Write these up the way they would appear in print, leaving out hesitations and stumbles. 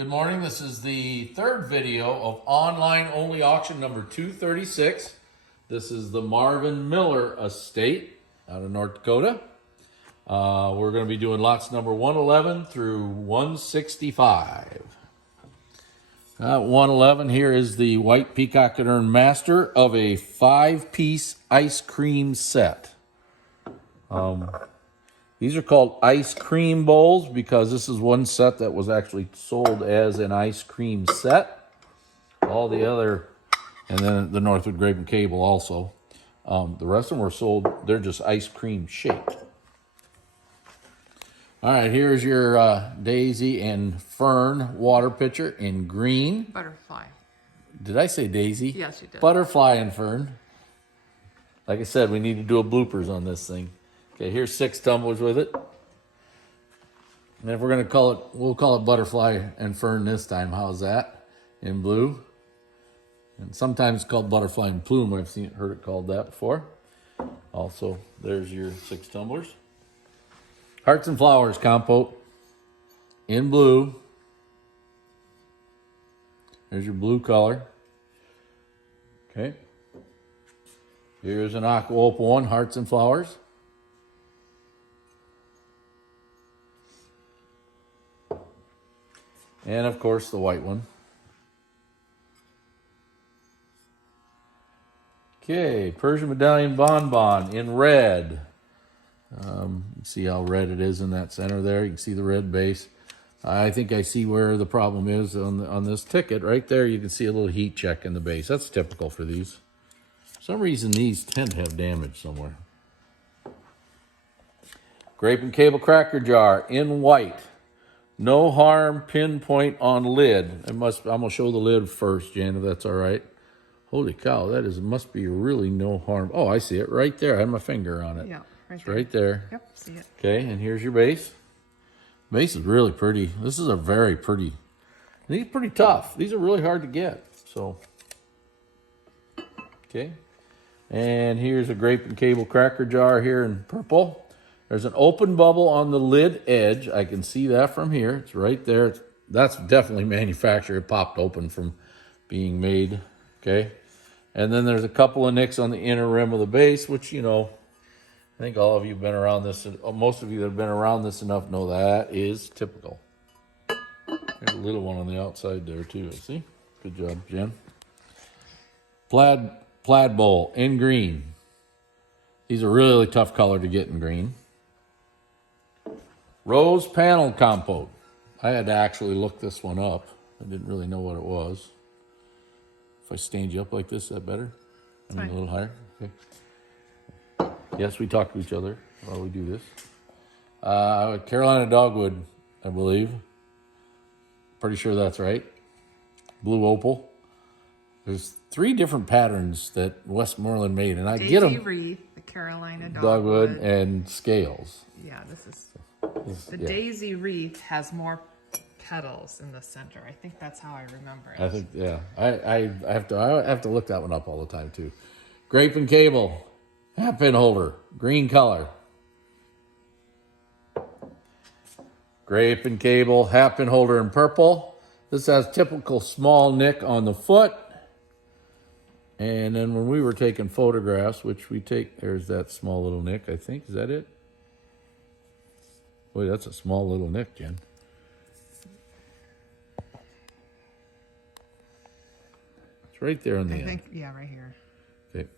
Good morning. This is the third video of online only auction number 236. This is the Marvin Miller Estate out of North Dakota. We're going to be doing lots number 111 through 165. 111 here is the White Peacock and Urn Master of a 5-piece ice cream set. These are called ice cream bowls because this is one set that was actually sold as an ice cream set. All the other, and then the Northwood Grape and Cable also. The rest of them were sold, they're just ice cream shaped. All right, here's your Daisy and Fern water pitcher in green. Butterfly. Did I say Daisy? Yes, you did. Butterfly and Fern. Like I said, we need to do a bloopers on this thing. Okay, here's 6 tumblers with it. And if we're going to call it, we'll call it Butterfly and Fern this time. How's that? In blue. And sometimes it's called Butterfly and Plume. I've heard it called that before. Also, there's your 6 tumblers. Hearts and Flowers compote in blue. There's your blue color. Okay. Here's an Aqua Opal one, Hearts and Flowers. And of course the white one. Okay, Persian Medallion Bonbon in red. You see how red it is in that center there. You can see the red base. I think I see where the problem is on this ticket. Right there you can see a little heat check in the base. That's typical for these. For some reason these tend to have damage somewhere. Grape and Cable Cracker Jar in white. No harm, pinpoint on lid. I'm going to show the lid first, Jan, if that's all right. Holy cow, must be really no harm. Oh, I see it right there. I had my finger on it. Yeah, it's right there. Yep, see it. Okay, and here's your base. Base is really pretty. This is a very pretty. These are pretty tough. These are really hard to get. So, okay. And here's a Grape and Cable Cracker Jar here in purple. There's an open bubble on the lid edge. I can see that from here. It's right there. That's definitely manufactured. It popped open from being made. Okay. And then there's a couple of nicks on the inner rim of the base, which, you know, I think all of you have been around this. Most of you that have been around this enough know that is typical. There's a little one on the outside there too. See? Good job, Jen. Plaid bowl in green. These are really tough color to get in green. Rose panel compote. I had to actually look this one up. I didn't really know what it was. If I stand you up like this, is that better? I mean, a little higher? Okay. Yes, we talk to each other while we do this. Carolina Dogwood, I believe. Pretty sure that's right. Blue opal. There's 3 different patterns that Westmoreland made, and I get them. Daisy Wreath, the Carolina Dogwood and scales. Yeah, this is... The Daisy Wreath has more petals in the center. I think that's how I remember it. I think, yeah. I have to look that one up all the time too. Grape and Cable, hat pin holder, green color. Grape and Cable, hat pin holder in purple. This has typical small nick on the foot. And then when we were taking photographs, which we take, there's that small little nick, I think. Is that it? Boy, that's a small little nick, Jen. It's right there on the end. I think, yeah, right here. Okay.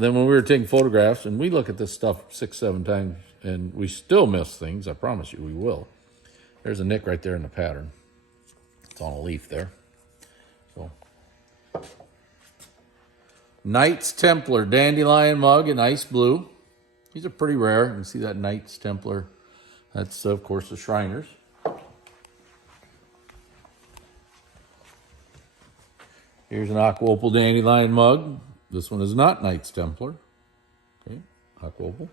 Then when we were taking photographs, and we look at this stuff 6, 7 times, and we still miss things. I promise you we will. There's a nick right there in the pattern. It's on a leaf there. So, Knights Templar Dandelion mug in ice blue. These are pretty rare. You can see that Knights Templar. That's, of course, the Shriners. Here's an Aqua Opal Dandelion mug. This one is not Knights Templar. Okay, Aqua Opal.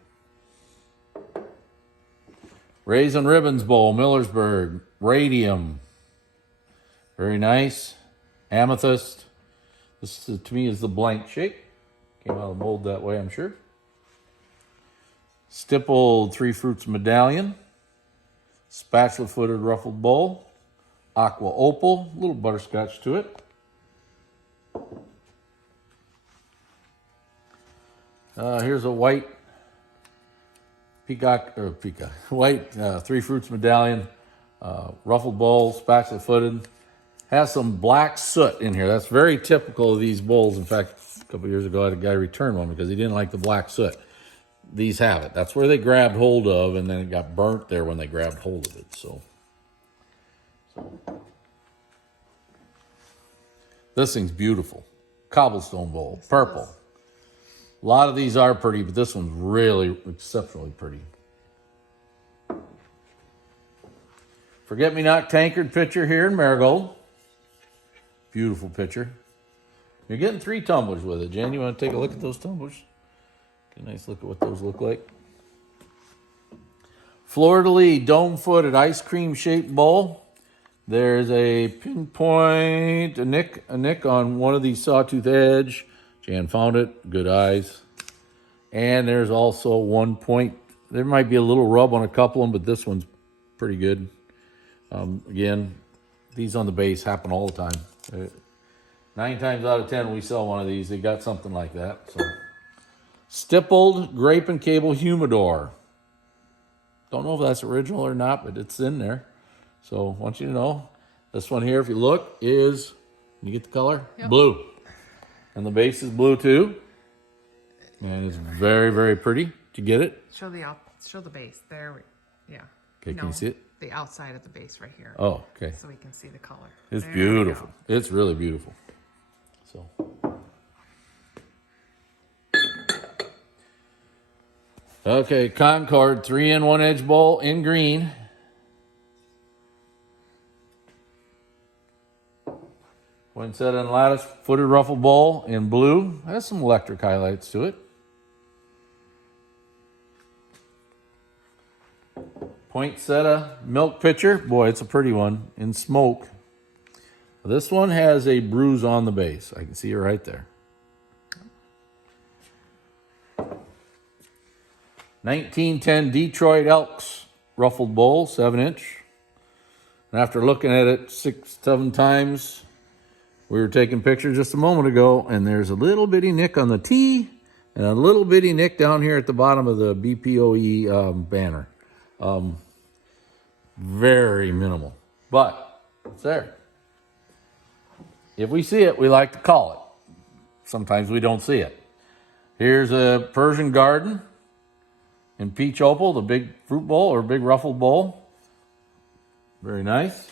Raisin Ribbons Bowl, Millersburg. Radium. Very nice. Amethyst. This, to me, is the blank shape. Came out of the mold that way, I'm sure. Stippled 3 Fruits Medallion. Spatula-footed ruffled bowl. aqua opal, a little butterscotch to it. Here's a white white three fruits medallion, ruffled bowl, spatula footed. Has some black soot in here. That's very typical of these bowls. In fact, a couple years ago, I had a guy return one because he didn't like the black soot. These have it. That's where they grabbed hold of, and then it got burnt there when they grabbed hold of it. So. This thing's beautiful. Cobblestone bowl, purple. A lot of these are pretty, but this one's really exceptionally pretty. Forget-me-not tankard pitcher here in marigold. Beautiful pitcher. You're getting 3 tumblers with it. Jan, you want to take a look at those tumblers? Get a nice look at what those look like. Fleur-de-lis dome-footed ice cream-shaped bowl. There's a pinpoint, a nick on one of these sawtooth edge. Jan found it. Good eyes. And there's also 1 point. There might be a little rub on a couple of them, but this one's pretty good. Again, these on the base happen all the time. 9 times out of 10, we sell one of these. They got something like that. So, stippled grape and cable humidor. Don't know if that's original or not, but it's in there. So, I want you to know, this one here, if you look, is, you get the color? Yep. Blue. And the base is blue too. And it's very, very pretty. Did you get it? Show the base. There yeah. Okay, can you see it? The outside of the base right here. Oh, okay. So we can see the color. It's beautiful. It's really beautiful. So. Okay, Concord 3-in-1 edge bowl in green. Poinsettia and lattice footed ruffle bowl in blue. Has some electric highlights to it. Poinsettia milk pitcher. Boy, it's a pretty one in smoke. This one has a bruise on the base. I can see it right there. 1910 Detroit Elks ruffled bowl, 7-inch. And after looking at it 6-7 times, we were taking pictures just a moment ago, and there's a little bitty nick on the T and a little bitty nick down here at the bottom of the BPOE banner. Very minimal, but it's there. If we see it, we like to call it. Sometimes we don't see it. Here's a Persian garden in peach opal, the big fruit bowl or big ruffled bowl. Very nice.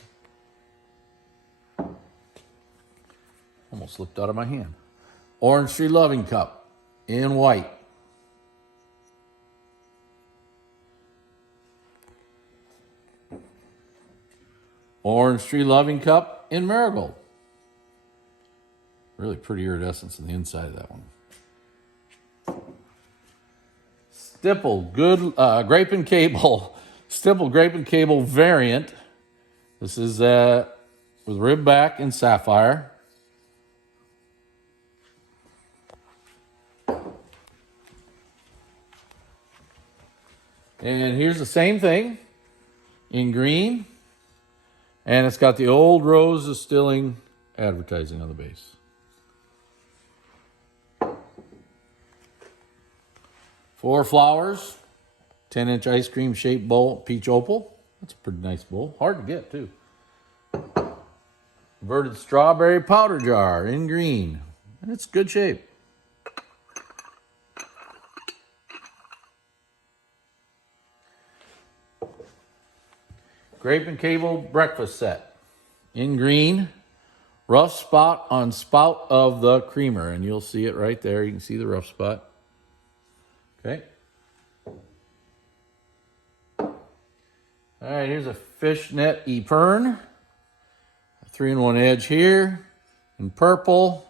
Almost slipped out of my hand. Orange Tree Loving Cup in white. Orange Tree Loving Cup in marigold. Really pretty iridescence on the inside of that one. Stipple, good grape and cable. Stipple grape and cable variant. This is with rib back and sapphire. And here's the same thing in green. And it's got the Old Rose Distilling advertising on the base. Four flowers, 10-inch ice cream shaped bowl, peach opal. That's a pretty nice bowl. Hard to get, too. Inverted strawberry powder jar in green. And it's good shape. Grape and cable breakfast set in green. Rough spot on spout of the creamer. And you'll see it right there. You can see the rough spot. Okay. All right, here's a fishnet Epern. 3-in-1 edge here in purple.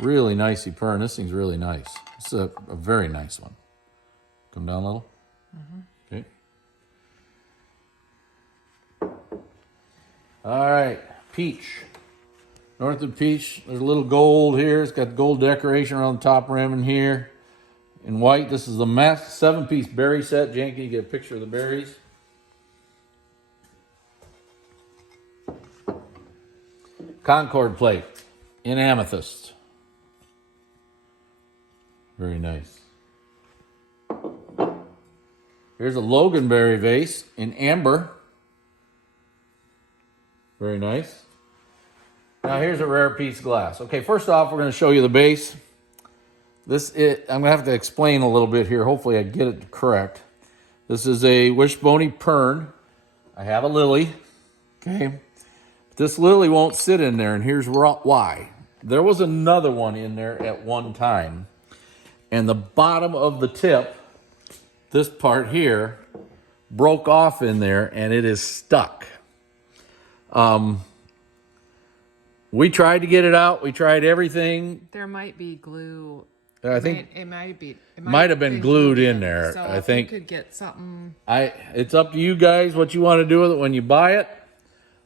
Really nice Epern. This thing's really nice. It's a very nice one. Come down a little. Mm-hmm. Okay. All right, peach. Northern peach. There's a little gold here. It's got gold decoration around the top rim in here. In white, this is the mask 7-piece berry set. Jan, can you get a picture of the berries? Concord plate in amethyst. Very nice. Here's a Loganberry vase in amber. Very nice. Now here's a rare piece of glass. Okay, first off, we're going to show you the base. I'm going to have to explain a little bit here. Hopefully I get it correct. This is a Wishbone Pern. I have a lily. Okay. This lily won't sit in there, and here's why. There was another one in there at one time, and the bottom of the tip, this part here, broke off in there, and it is stuck. We tried to get it out. We tried everything. There might be glue. I think it might have been glued in there. So I think you could get something. It's up to you guys what you want to do with it when you buy it.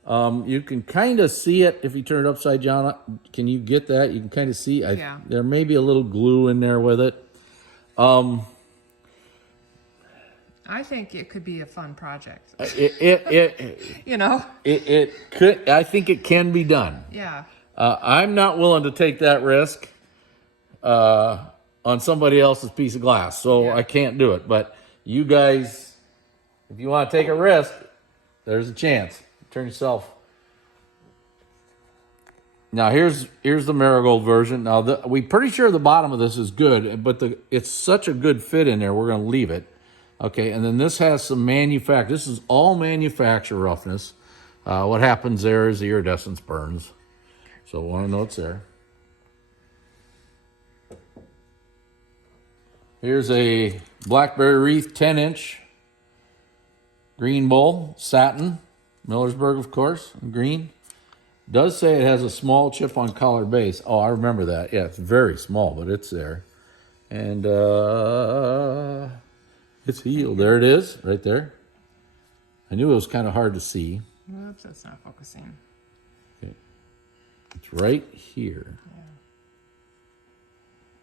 You can kind of see it if you turn it upside down. Can you get that? You can kind of see. Yeah. There may be a little glue in there with it. I think it could be a fun project. It could. I think it can be done. Yeah. I'm not willing to take that risk on somebody else's piece of glass, so Yeah. I can't do it. But you guys, if you want to take a risk, there's a chance. Turn yourself. Now here's the marigold version. Now we're pretty sure the bottom of this is good, but it's such a good fit in there. We're going to leave it. Okay, and then this has some manufacture. This is all manufacturer roughness. What happens there is the iridescence burns. So I want to know it's there. Here's a blackberry wreath 10-inch green bowl, satin, Millersburg, of course, green. Does say it has a small chip on collar base. Oh, I remember that. Yeah, it's very small, but it's there. And it's healed. There it is, right there. I knew it was kind of hard to see. Whoops, that's not focusing. Okay. It's right here. Yeah.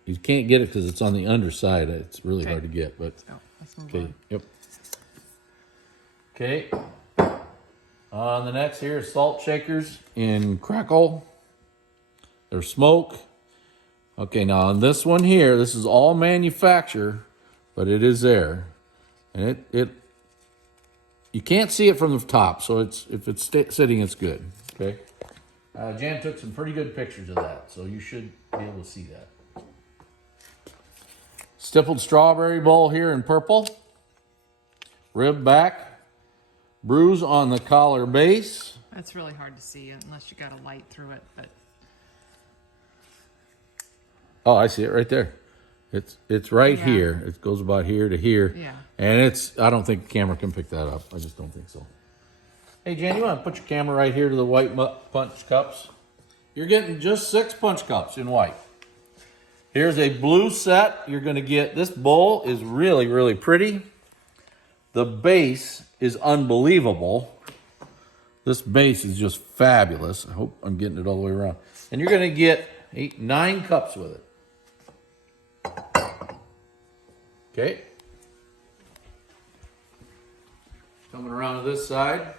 You can't get it because it's on the underside. It's really hard to get, but let's move on. Yep. Okay. On the next here is salt shakers in crackle. There's smoke. Okay, now on this one here, this is all manufacturer, but it is there, and it you can't see it from the top, so if it's sitting, it's good. Okay. Jan took some pretty good pictures of that, so you should be able to see that. Stippled strawberry bowl here in purple. Rib back. Bruise on the collar base. That's really hard to see unless you got a light through it, but. Oh, I see it right there. It's right here. It goes about here to here. Yeah. And I don't think the camera can pick that up. I just don't think so. Hey, Jan, you want to put your camera right here to the white punch cups? You're getting just 6 punch cups in white. Here's a blue set. You're going to get, this bowl is really, really pretty. The base is unbelievable. This base is just fabulous. I hope I'm getting it all the way around. And you're going to get 9 cups with it. Okay. Coming around to this side.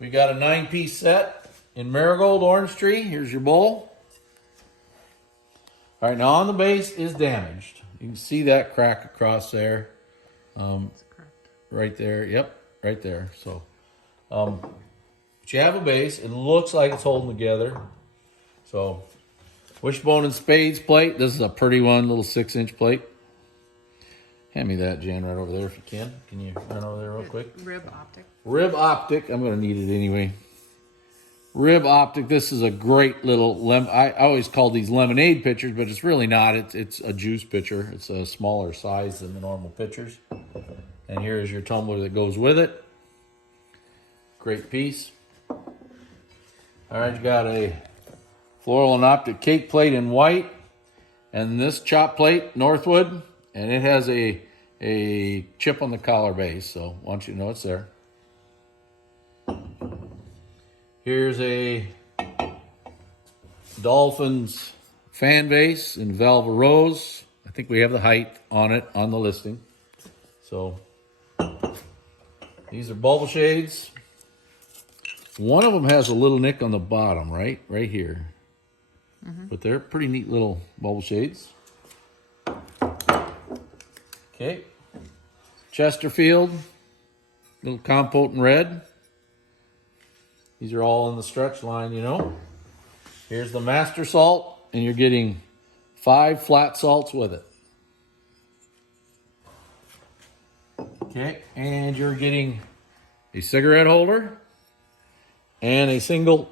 We got a 9-piece set in marigold orange tree. Here's your bowl. All right, now on the base is damaged. You can see that crack across there. Right there. Yep, right there. So, but you have a base. It looks like it's holding together. So, Wishbone and Spades plate. This is a pretty one, little 6-inch plate. Hand me that, Jan, right over there if you can. Can you run over there real quick? Rib optic. Rib optic. I'm going to need it anyway. Rib optic. This is a great little I always call these lemonade pitchers, but it's really not. It's a juice pitcher. It's a smaller size than the normal pitchers. And here's your tumbler that goes with it. Great piece. All right, you got a floral and optic cake plate in white, and this chop plate, Northwood, and it has a chip on the collar base, so I want you to know it's there. Here's a Dolphins fan base in Velvet Rose. I think we have the height on it on the listing. So these are bubble shades. One of them has a little nick on the bottom, right here. But they're pretty neat little bubble shades. Okay. Chesterfield, little compote in red. These are all in the stretch line, you know. Here's the master salt, and you're getting 5 flat salts with it. Okay, and you're getting a cigarette holder and a single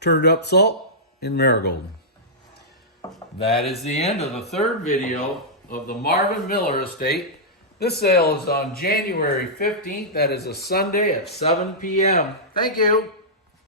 turned up salt in marigold. That is the end of the third video of the Marvin Miller Estate. This sale is on January 15th. That is a Sunday at 7 p.m. Thank you.